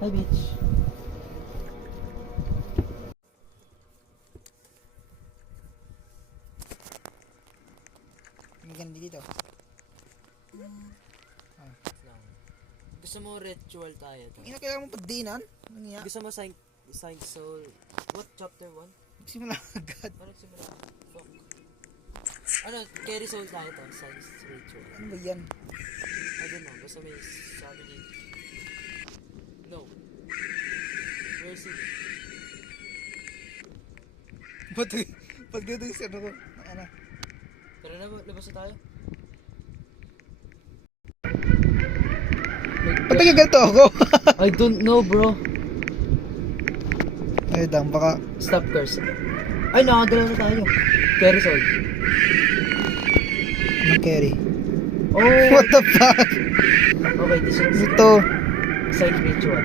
Hi, bitch. Maganda dito. Gusto mo ritual tayo? Kailangan mo pagdinan? Ano nga? Gusto mo sign soul? What chapter 1? Simula agad. Ano simula? Fuck. Ano, carry soul tayo to, science ritual. Ano ba yan? I don't know, basta may sabi ni... No. Where is it? Ba't ganito yung ano ko? Ano? Tara na ba, labas na tayo? Ba't nagaganto ako? I don't know, bro. Ay, dang, baka... Stop curse. Ay, nakagalaw na tayo. Carry soul. Ano carry? Oh! What the fuck? Okay, this is Ito. sign ritual.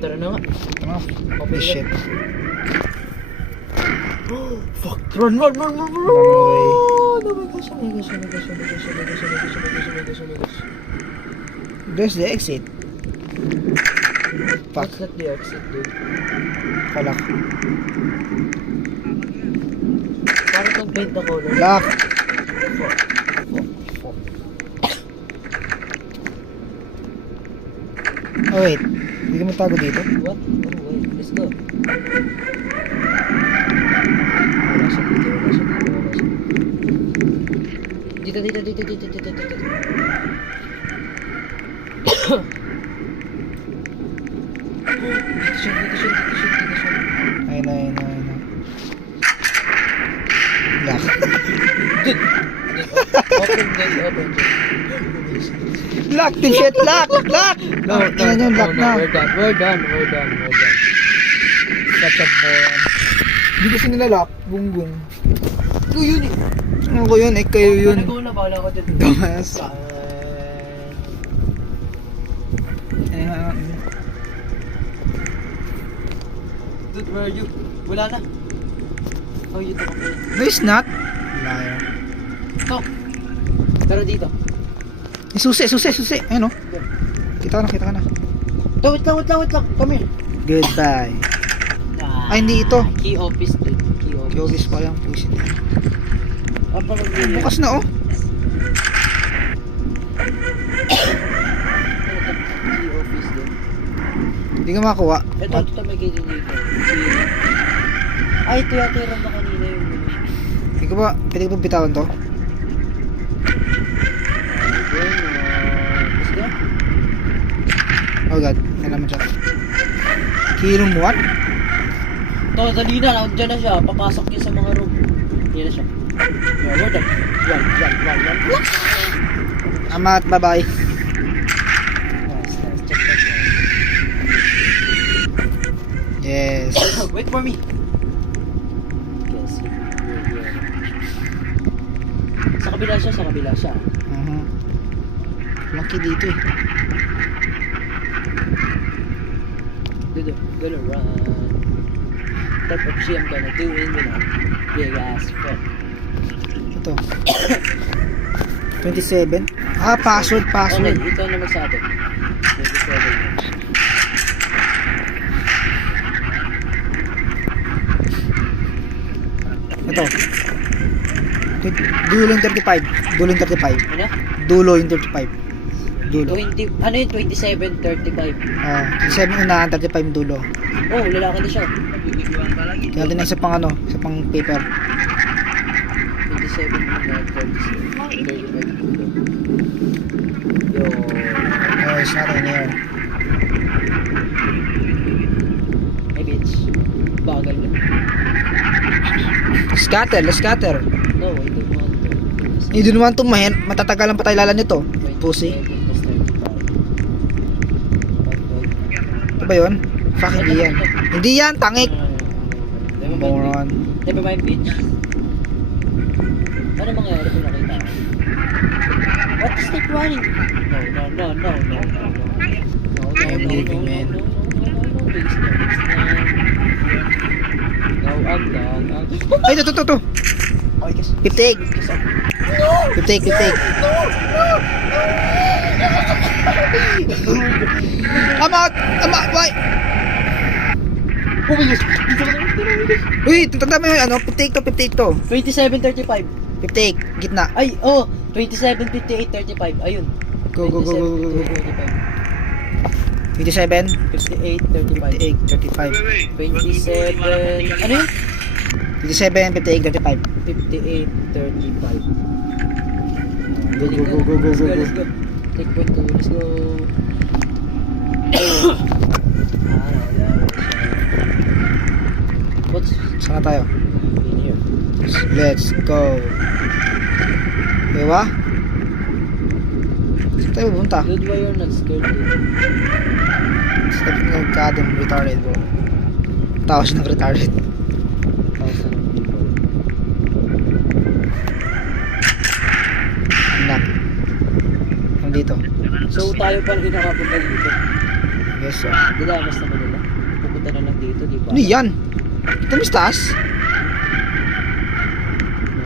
Tara na nga. Ano? Open This shit. Fuck! Run! Run away. Oh my gosh, oh my gosh, oh my gosh, oh my gosh, oh my gosh, oh my gosh, oh my gosh, oh my gosh, oh my gosh. There's the exit. Fuck. That's not the exit, dude. Kalak. Parang nag-paint na color. Lock. Fuck. Oh wait. Hindi ka matago dito? What? Oh wait, let's go. Wala siya dito, wala siya dito, wala siya dito. Dito. Dito siya. Ayun na. Lock. Open. Lock the shit! Lock! No, Tingnan yun, lock na. We're done. Such a boring. Hindi kasi nila lock. Gunggong. Ito yun eh. Ano ko yun? Eh, kayo yun. Nag-go na, bahala ko dyan. Dumbass. Dude, where are you? Wala na. Oh, yun ako pala. No, it's not. Liar. Ito. Tara dito. Eh, susi. Ayun o. Kita ka na. Wait lang. Come here. Goodbye. Ay, hindi ito. Key office, dude. Yogis pa yung pusin. Bukas. Bukas na oh. Key office, dude. Hindi ka makakuha. Ito may gate dito. Ay, ito yata yung na kanina yung Hindi ko ba, pwede ko bang bitawan to? Let's go. Oh god, hindi naman siya. Key room 1? Ito, dali na. Nandiyan na siya. Papasok niya sa mga room. Yan na siya. Yeah, we're done. Run. Amat, bye bye. Nice. Check that out. Yes. Wait for me. Yes. Sa kabila siya. Lucky dito eh. Dude, gonna run. Type of shit I'm gonna do in big ass fuck. Ito. 27. Ah, password. Okay, ito na magsabi. 27. Ito. Dulo yung 35. Ano? Dulo yung 35. Dulo. 20, ano yun? 27, 35. Ah, 27 unahan, 35 dulo. Oh, lalaki na siya. Kaya din isa pang paper. 27, 36, 35. Yo. Oh, it's not in here. Hey, bitch. Bagal na. Scatter. No, I don't want to. You don't want to, man. Matatagalan pa tayo lala nito. Pussy. 27 plus 35. Ito ba yun? Fuck, hindi yan. Hindi yan, tangik. Moron. Never mind, bitch. Ano mangyayari kung nakita ko? What is that running? No. I'm leaving, man. Please, no, I'm done. Ay, ito. Okay, guess. Piptake. Guess up. Piptake. No! I'm out! Why? Oh my gosh! Dito ka na. Uy, tanda mo yung ano, 58 to. 27.35. 58, gitna. Ay, oh! 27.58.35. Ayun. Go. 27.58.35. 57, 58.35. 58, 35. 27... Ano yun? 57, 58, 35. 58.35. Go. Let's go. Take point 2. Let's go. What's Saan na tayo? in here? Let's go. Diba? Saan tayo pupunta? Dude, why you're not scared, dude? Sabi nga goddamn retarded bro. Tao siya ng retarded. 1,000 people. Anak. Nandito. So, tayo pa rin nakapunta dito. Yes. Dilamas naman nila. Pupunta na lang dito, di ba? Ano yan? Ito mas taas? No.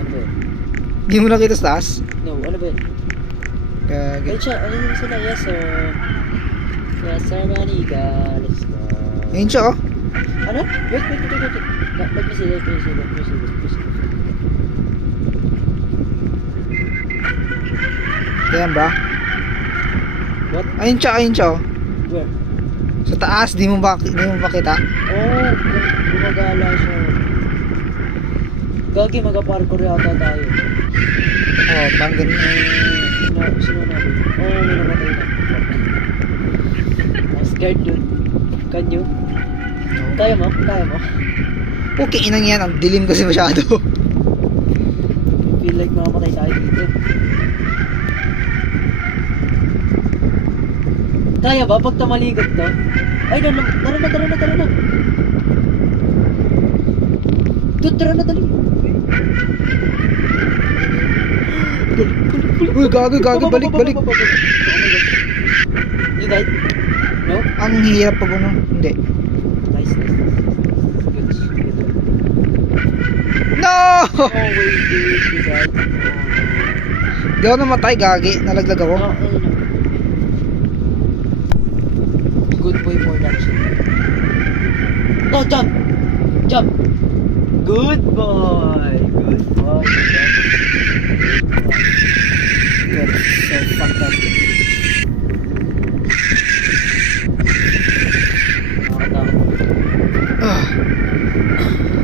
Ano ba yun? Hindi mo nakita sa taas? No, ano ba yun? Gagi. Ayun siya, ano yun sila? Yes, sir. Yes, sir, Maniga. Let's go. Ayun siya oh. Ano? Wait. Let me see. Ayan ba? What? Ayun siya oh. Where? Sa taas, di mo makita? Oh, gumagala siya. Gagi, mag-parkour yata tayo. Oh, bang ganun. Sino namin? Oh, may namatay na. I'm scared, dude. Can you? No. Kaya mo? Okay, inang yan. Ang dilim kasi masyado. Feel like mamamatay tayo dito. Kaya ba? Pag tumaligot to? Ay, tara na. Dude, tara na, dali. Uy, gagi, balik. Oh my God. You died? No? Ang hirap pag ano. Hindi. Nice. Good. No! Oh, wait, dude. You died. Di ako namatay, gagi. Nalaglag ako. Oh, ayun na. Good boy for that shit. Oh, jump! Good boy! Good. So fucked up.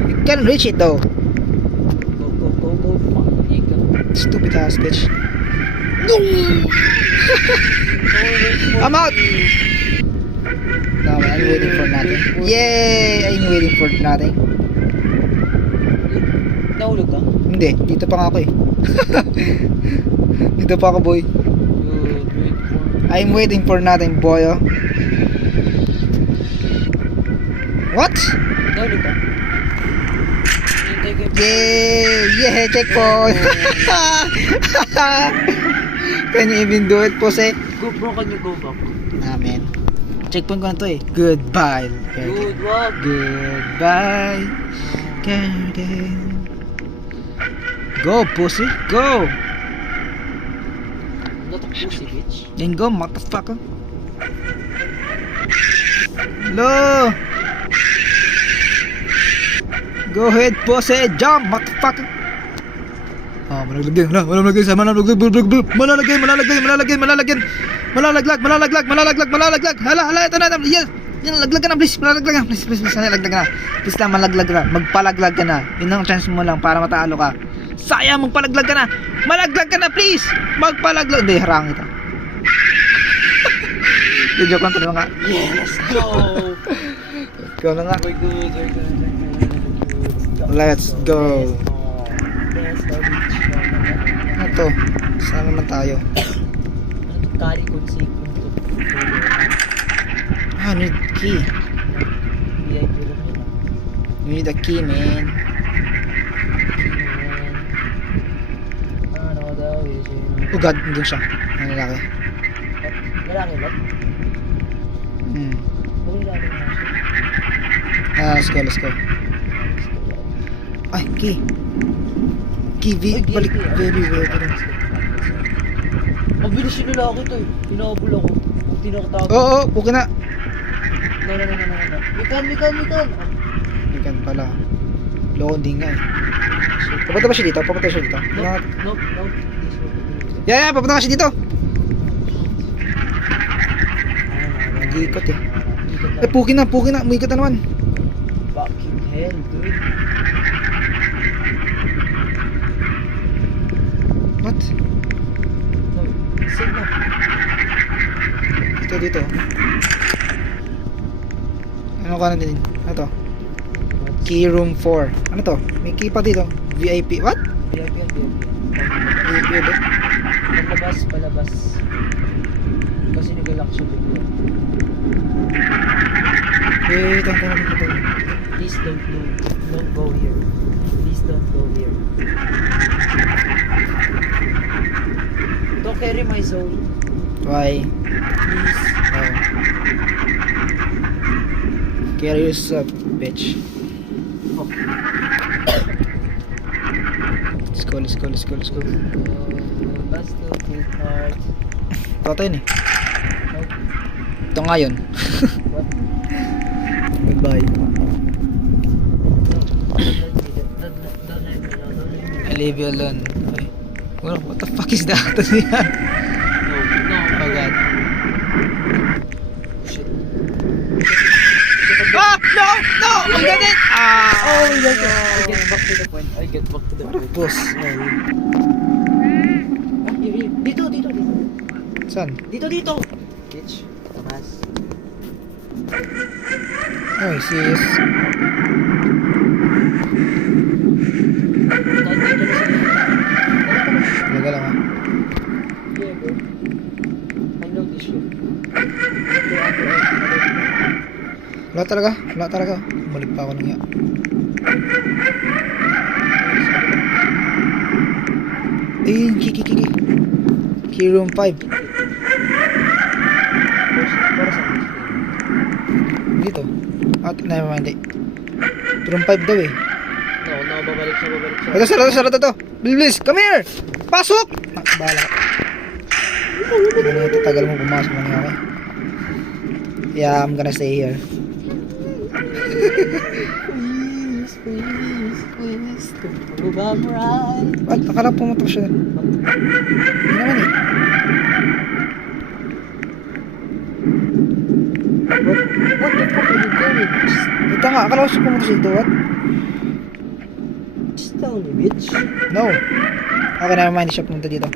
You can reach it though. Go. Fuck. Stupid ass bitch. I'm out! No, I'm waiting for nothing. Yay! I'm waiting for nothing. Nahulog ka? Hindi, dito pa nga ako eh. Dito pa ako boy. Good, wait for... I'm waiting for nothing boy oh. What? Nahulog ka? Hintay ko yung... Yeah, checkpoint. Can you even do it, Pose? Go bro, can you go back? Amen. Checkpoint ko na to eh. Goodbye. Good, wag. Goodbye. Garden. Go, pussy. Go. Not a pussy, bitch. Then go, motherfucker. Hello. Go ahead, pussy. Jump, motherfucker. Oh, malalagyan. Malalaglag. Hala, ito na. Yan, laglag ka na, please. Malaglag ka na. Please, laglag ka na. Please lang, malaglag ka na. Magpalaglag ka na. Yun ang chance mo lang para matalo ka. Sayang, magpalaglag ka na. Malaglag ka na, please. Magpalaglag. Hindi, harang ito. Joke lang, tanong nga. Yeah, let's go. Ikaw na nga. We're good. Let's go. Let's go, bitch. Ano to? Saan naman tayo? Kari konsig untuk Need key. VIP lang yun. You need a key, man. Ano daw is yun? Oh god, nandun siya. Ang lalaki. Lalaki ba? Uy, lalaki na siya. Let's go. Ay, key. Key, balik. Very. Mabilis yung lalaki to eh. Hinabol ako. Kung tinakatago. Oo, puki na. No. Mikan. Ikan pala. Loading nga eh. Papunta ba siya dito? Papunta siya dito? No. Yeah, papunta nga siya dito. Nag-iikot eh. Puki na. Umiikot na naman. Fucking hell, dude. What? No, save na. Dito. Ano ka na din? Ano to? Key room 4. Ano to? May key pa dito. VIP. What? VIP yan, VIP. VIP ulit. Palabas. Kasi nag-lock siya bigla. Wait, ito. Please don't go here. Please don't go here. Don't carry my soul. Why? Please. Oh. Carry yourself, bitch. Oh. Let's go. Basta sweetheart. Ito tayo eh. Nope. Ito nga yun. What? Goodbye. I leave you alone. Okay. What the fuck is that? Ano yan? No. Oh god. Shit. Ah! No! Ang ganit! Oh, I get back to the point. Boss. Dito. Saan? Dito. Bitch. Tamas. Oh, sis. Kahit dito na sila. Talaga lang ah. Yeah, bro. I know this shit. Wala talaga. Balik pa ako ng iya. Ayun, kiki. Key room 5. Dito. Never mind. Room 5 daw eh. No, babalik siya. Sarado to. Bilis, come here! Pasok! Bahala ka. Ano yung tatagal mo pumasok na niya, okay? Yeah, I'm gonna stay here. Please, don't move, I'm right. What? Akala pumunta siya. Hindi naman eh. What the fuck are you doing? Ito nga, akala ko siya pumunta siya dito. What? Just tell me, bitch. No. Okay, never mind. Siya pumunta dito.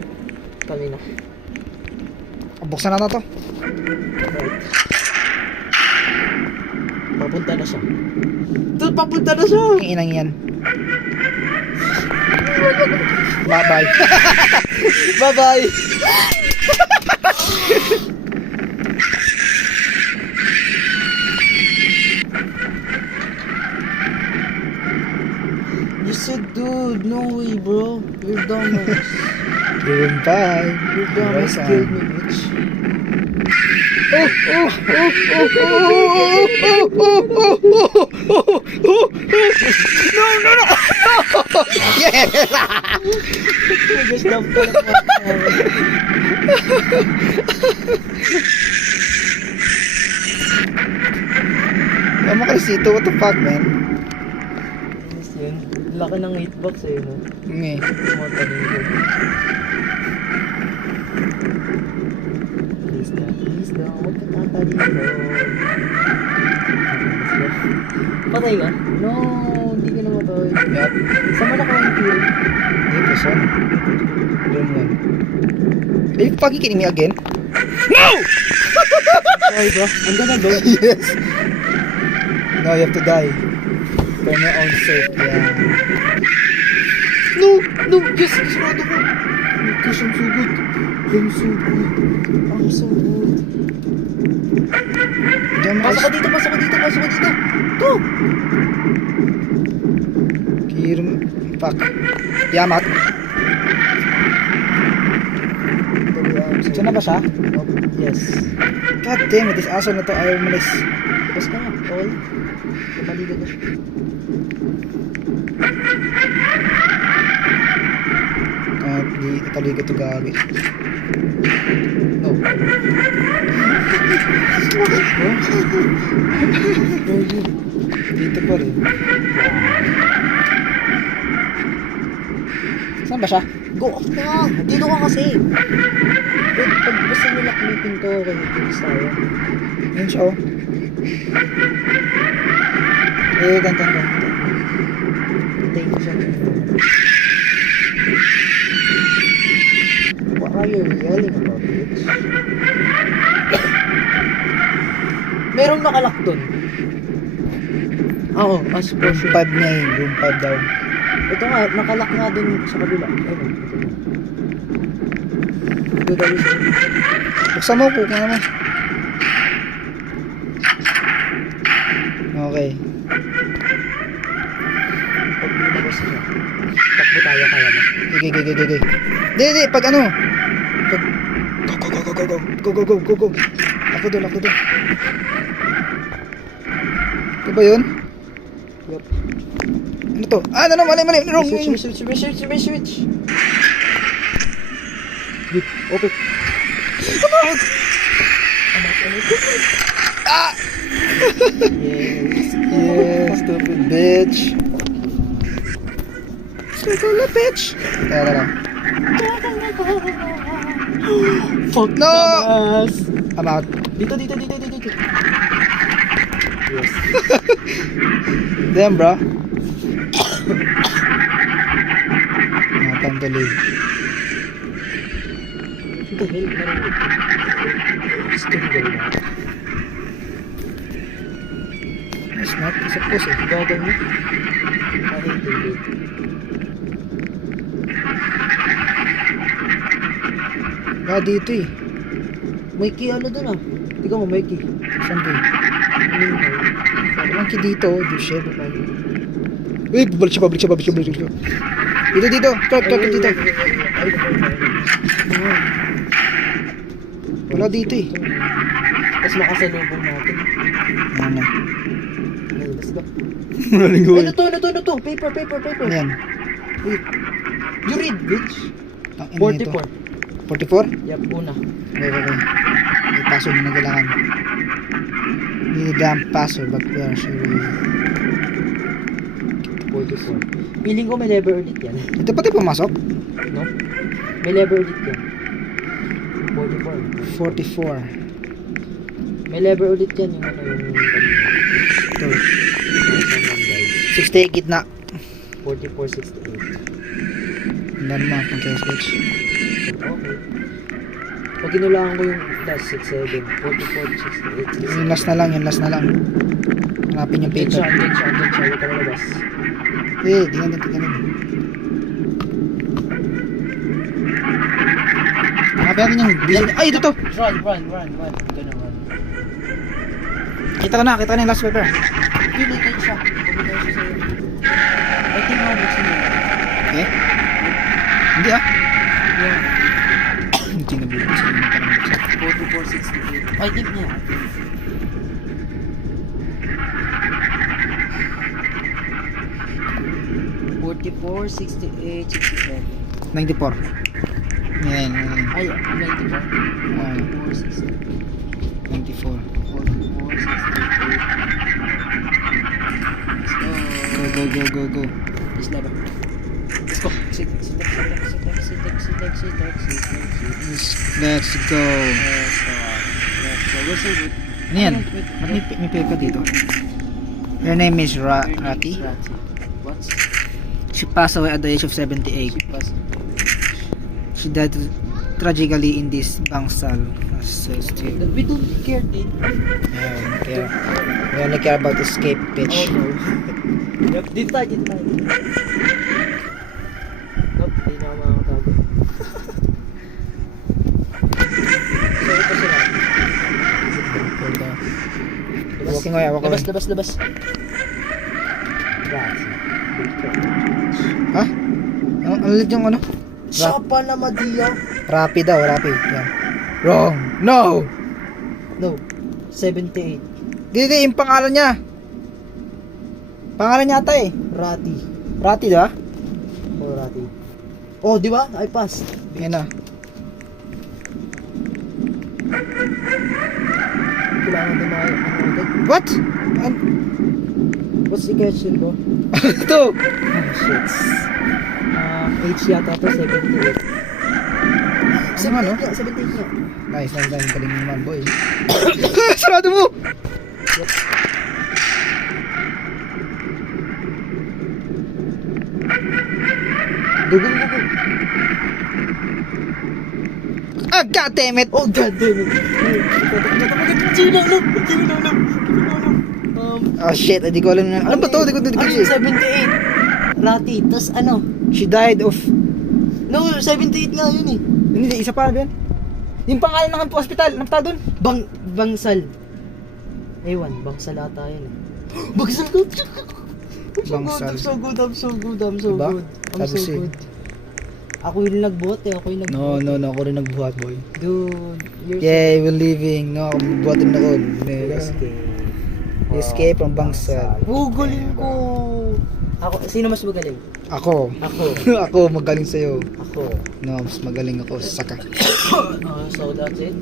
Kanina. Buksan na to. Right. Papunta na siya. Dude, papunta na siya! Ang inang yan. Bye-bye. Bye-bye! You said, dude, no way, bro. You're dumbass. Room 5. You're dumbass. Killed me, bitch. No. Yes. I just dumped it. Tama ka Risito, what the fuck, man? Yes, yun. Laki ng hitbox eh, no? Nge. Mga taligod. Please na. Huwag ka tataligod. Patay ka? No, hindi ka na matay. Yup. Saan mo nakuha yung kill? Dito, son. Room 1. Are you fucking kidding me again? No! Sorry bro, ando na bro. Yes. No, you have to die. For your own sake, yeah. No, yes, sarado ko. Gosh, I'm so good. I'm so good. Diyan mo Pasok ka dito. Go! Kirum. Fuck. Yamat. Diyan na ba siya? Yes. God damn it, this asshole na to ayaw malis. Bas ka nga, okay. Kumaligan na siya. Di kataliga to gagi. No. Dito pa rin. Saan ba siya? Go off na! Dito ka kasi! Pag gusto nyo lakmitin to, okay, tilis tayo. Yun siya oh. Ganto. Hintayin ko siya. What are you yelling about, bitch? Merong nakalak dun. Oo, as for Room sure. 5 niya yun. Room 5 daw. Ito nga, nakalak nga dun sa kabila. Ayun. Ito daw isa. Buksan mo, kukuha mo. Okay. Pag lumabas niya, takbo tayo kaya na. Okay. Hindi, pag ano? Pag... Go. Ako doon. Ito ba yun? Yup. Ano to? Ano, mali. Wrong. Switch. Good. Open. Ah! Yes. Stupid bitch. Stupid bitch. Tara. Fuck No! ass. I'm out. Dito. Yes. Damn, bro. No time to leave. What the hell? Still going on. It's not supposed to. Gagawin mo? I hate the late. Dito eh. May key ano dun ah. Tingnan mo, may key. Saan to? Ano yun? Walang key dito. Do shit. Uy, balik siya. Dito. Cut dito. Wala dito eh. Tapos makasalubong natin. Ano? Okay, let's go. Maraming Ay, ito. Paper. Ano yan? Wait. You read, bitch. Tangina nito. 44. 44? Yup, una. Okay. May password na kailangan. Need a damn password, but we are sure. 44. Feeling ko may lever ulit yan. Ito pati pumasok? No? May lever ulit yan. 44. 44. May lever ulit yan yung ano yung... Ito. 68. 68 gitna. 44, 68. Ano mo, pagka-switch. Okay. Pag ginulangan ko yung last 67, 44, 68. Yung last na lang. Hanapin yung paper. Andyan siya. Huwag ka nalabas. Tingnan. Hanapin natin yung bill. Ay, ito to! Run. Gonna run. Kita ko na yung last paper. Pili kayo siya. Pili kayo siya sa'yo. I think now buksan mo. Eh? Hindi ah. Yeah. Hindi na bubuksan. 44, 68. I think niya. 44, 68, 67. 94. Yan. Ay, 94. 44, 68. 94. 44, 68. Let's go. Go. This lever. Let's go. Sit. Let's go. We're so good. Ano yan? Ba't may paper dito? Your name is Rati? What's She passed away at the age of 78. She died tragically in this bangsal. We don't care, dude. Yeah, we don't care. We only care about escape, bitch. Oh no. Yep, dito tayo. Nope, di na ako makakatago. So, ito sila. Walking away, walk away. Labas. Rats. Ha? Ang lit yung ano? Sapa na Madia. Rapid daw, rapid. Yan. Wrong. No! No. 78. Hindi, yung pangalan niya. Pangalan niya ata eh. Rati. Rati, diba? Oh, Rati. Oh, di ba? I passed. Yan na. dumayo ako agad. What? What's the question, bro? Ito! Oh, shit. Age yata to, 78. Ano, ano? 78 nga. Nice. Galing naman, boy. Sarado mo! Gugun. Ah, god damn it! Oh, god damn it. Sino alam? Oh shit, hindi ko alam na. Ano ba to? Hindi ko Ano yung 78? Rati, tas ano? She died of... No, 78 nga yun eh. Hindi, isa pa ba yan? Yung pangalan ng hospital, napata doon. Bangsal. Ewan, bangsal ata yun eh. Bangsal ko! Bangsal. I'm so good. Diba? I'm Sabi so si- good. Ako yung nagbuhat eh, No, ako rin nagbuhat, boy. Dude, you're Yay, we're leaving. No, ako buhatin ako. Escape. Escape from bangsal. Oh, galing ko. Ako, sino mas magaling? Ako. Ako. Ako, magaling sa'yo. Ako. No, mas magaling ako. Saka. So that's it.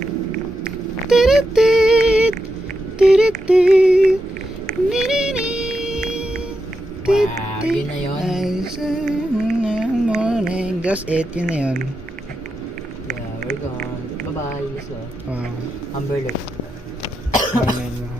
Tiritit, tiritit, Wow, yun na yun. Morning. That's it, yun na yun. Yeah, we're gone. Bye-bye. Let's go. Wow. Amber Lake. Amen.